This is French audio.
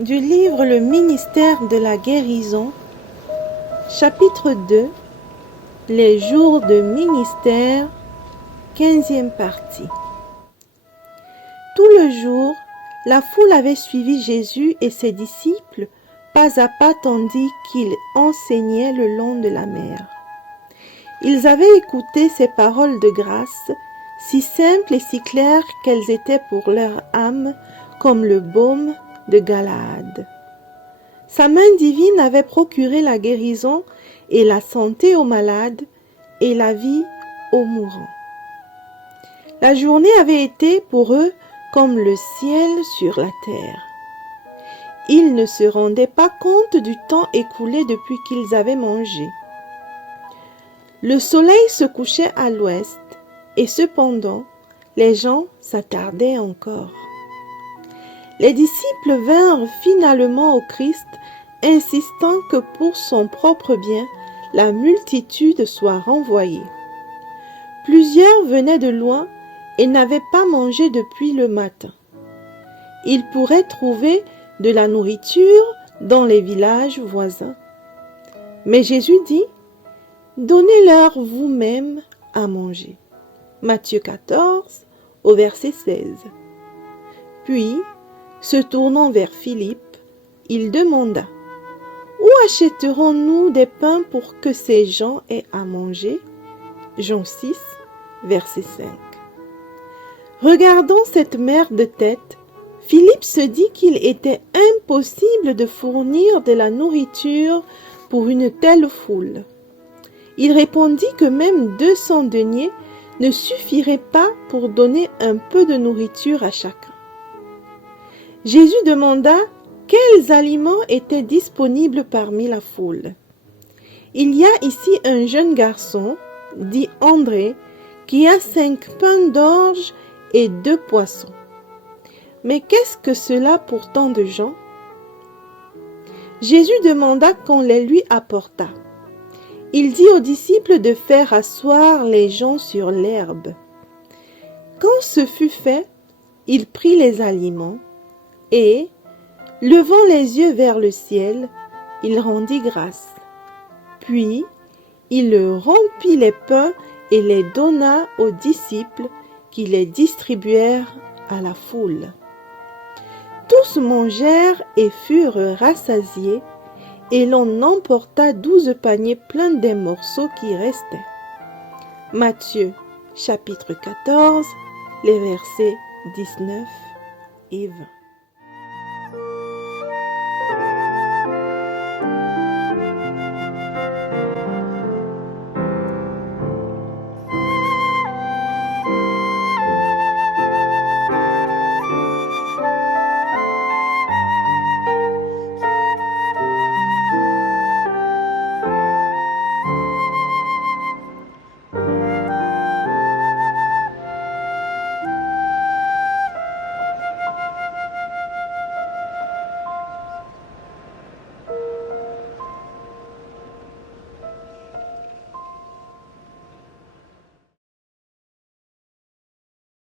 Du livre Le ministère de la guérison, chapitre 2, les jours de ministère, 15e partie. Tout le jour, la foule avait suivi Jésus et ses disciples pas à pas tandis qu'il enseignait le long de la mer. Ils avaient écouté ses paroles de grâce, si simples et si claires qu'elles étaient pour leur âme comme le baume de Galaad. Sa main divine avait procuré la guérison et la santé aux malades et la vie aux mourants. La journée avait été pour eux comme le ciel sur la terre. Ils ne se rendaient pas compte du temps écoulé depuis qu'ils avaient mangé. Le soleil se couchait à l'ouest et cependant, les gens s'attardaient encore. Les disciples vinrent finalement au Christ, insistant que pour son propre bien, la multitude soit renvoyée. Plusieurs venaient de loin et n'avaient pas mangé depuis le matin. Ils pourraient trouver de la nourriture dans les villages voisins. Mais Jésus dit, « Donnez-leur vous-même à manger. » Matthieu 14, au verset 16. Puis, se tournant vers Philippe, il demanda, « Où achèterons-nous des pains pour que ces gens aient à manger ?» Jean 6, verset 5. Regardant cette mer de tête, Philippe se dit qu'il était impossible de fournir de la nourriture pour une telle foule. Il répondit que même 200 deniers ne suffiraient pas pour donner un peu de nourriture à chacun. Jésus demanda quels aliments étaient disponibles parmi la foule. Il y a ici un jeune garçon, dit André, qui a 5 pains d'orge et 2 poissons. Mais qu'est-ce que cela pour tant de gens? Jésus demanda qu'on les lui apportât. Il dit aux disciples de faire asseoir les gens sur l'herbe. Quand ce fut fait, il prit les aliments et, levant les yeux vers le ciel, il rendit grâce. Puis, il rompit les pains et les donna aux disciples qui les distribuèrent à la foule. Tous mangèrent et furent rassasiés, et l'on emporta 12 paniers pleins des morceaux qui restaient. Matthieu, chapitre 14, les versets 19 et 20.